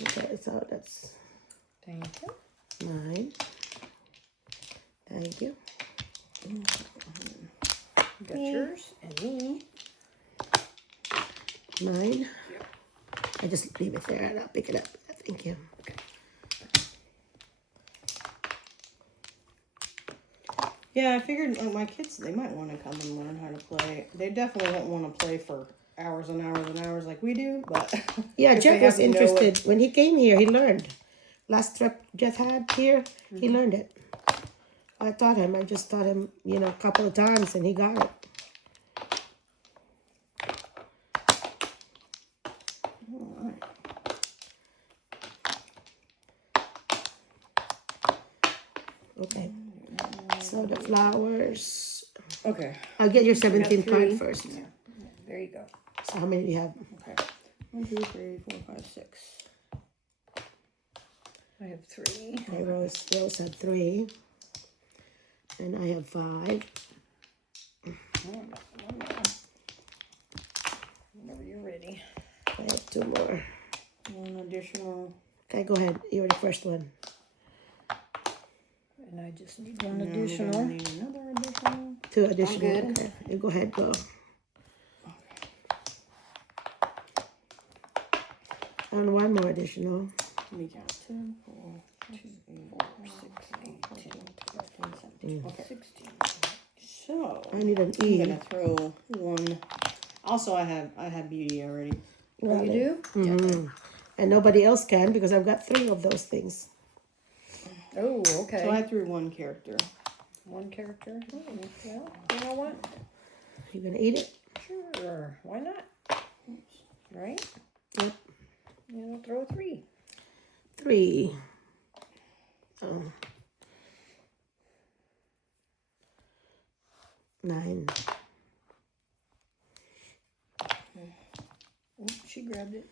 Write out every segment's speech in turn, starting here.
Okay, so that's Thank you. 9. Thank you. You got yours and me. 9. I just leave it there and I'll pick it up. Thank you. Yeah, I figured my kids, they might want to come and learn how to play. They definitely won't want to play for hours and hours and hours like we do, but... Yeah, Jeff was interested. When he came here, he learned. Last trip Jeff had here, he learned it. I taught him. I just taught him, you know, a couple of times and he got it. Okay. So the flowers. Okay. I'll get your 17th card first. Yeah. There you go. So how many do you have? Okay. 1, 2, 3, 4, 5, 6. I have 3. Okay, Rose had 3. And I have 5. Whenever you're ready. I have 2 more. 1 additional. Okay, go ahead. You're the first one. And I just need 1 additional. Need another additional. 2 additional. I'm good. Okay, you go ahead, go. And 1 more additional. Let me count. 10, 4, 2, 8, 4, 6, 8, 10, 17. Okay. 16. So I need an I'm E. gonna throw 1. Also, I have beauty already. Oh, you do? Mm-hmm. And nobody else can because I've got 3 of those things. Oh, okay. So I threw 1 character. 1 character. Oh, well, you know what? You gonna eat it? Sure. Why not? Right? Yep. You'll throw a 3. 3. Oh. 9. Oh, she grabbed it.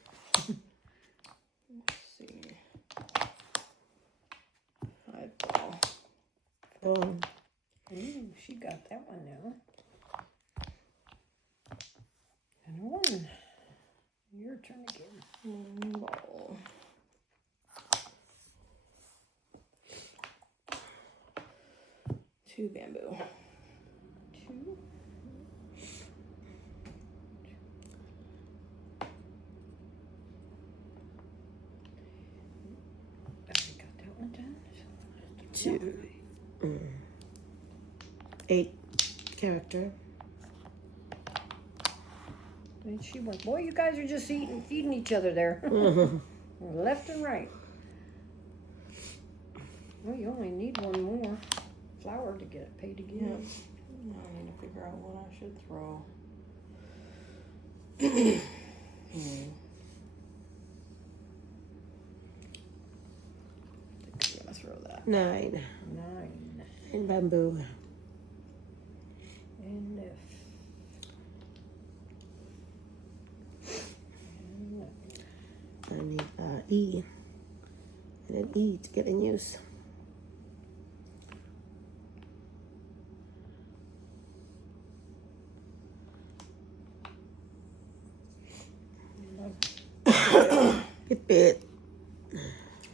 Let's see. 5 ball. Oh. Ooh, she got that one now. And 1. Your turn again. 1 ball. 2 bamboo. 2. I got that one done. 2. 8 character. And she went, boy, you guys are just feeding each other there. Left and right. Well, you only need 1 more flower to get it paid again. Yep. I need to figure out what I should throw. I think I'm gonna throw that. 9. 9. And bamboo. And if. I need E. And an E to get in use. Bit.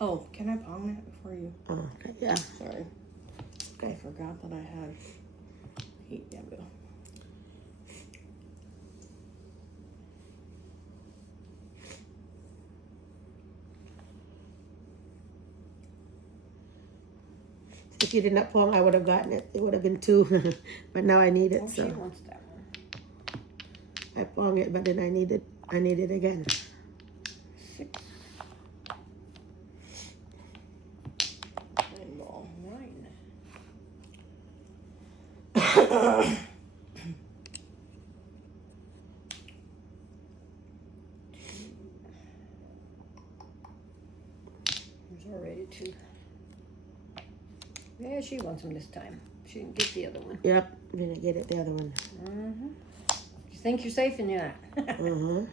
Oh, can I palm it before you? Oh, okay, yeah. Sorry. Okay. I forgot that I had 8 bamboo. If you did not pong, I would have gotten it. It would have been 2, but now I need it. Oh, So she wants that one. I pong it, but then I need it. I need it again. 6. 9 ball. 9. There's already 2. Yeah, she wants them this time. She didn't get the other one. Yep, I'm gonna get it. The other one. You think you're safe in that? 4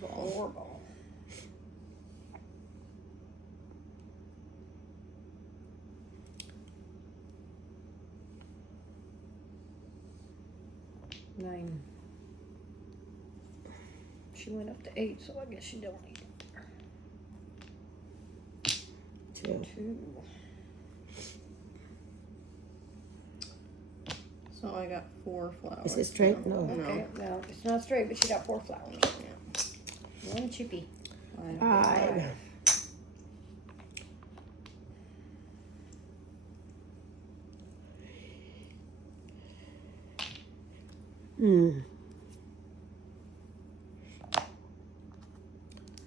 ball. 4 ball. Nine. She went up to 8, so I guess she don't need it there. 2. 2. So I got 4 flowers. Is it straight? No. Okay, no, it's not straight, but she got 4 flowers. One chippy. 5. Hmm.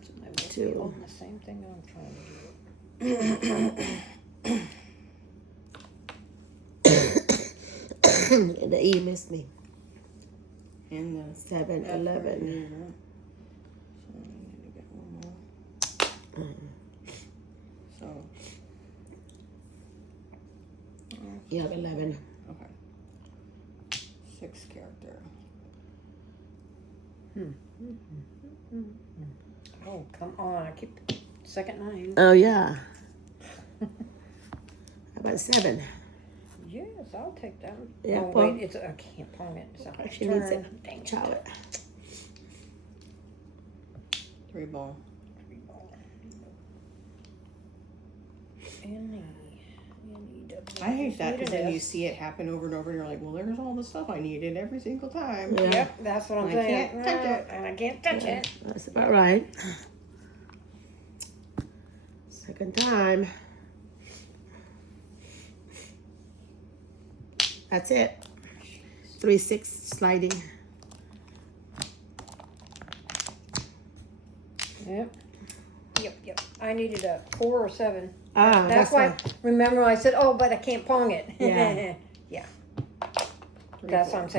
So I must 2. be on the same thing I'm trying to do. The E missed me. And the 7, F 11. right here, right? So I need to get one more. So. You have 11. Okay. 6 character. Oh, come on. I keep second 9. Oh, yeah. How about 7? Yes, I'll take that. Yeah, Oh, Paul. wait, I can't pong it. It's a She needs turn. it. Dang it. Chow it. 3 ball. I hate that because then you see it happen over and over and you're like, well, there's all the stuff I needed every single time. Yeah. Yep, that's what I'm I saying. can't touch it. And I can't touch it. That's about right. Second time. That's it. 3, 6 sliding. Yep. Yep. I needed a 4 or 7. Ah, That's why, fine. remember I said, oh, but I can't pong it. Yeah. Yeah. That's what I'm saying.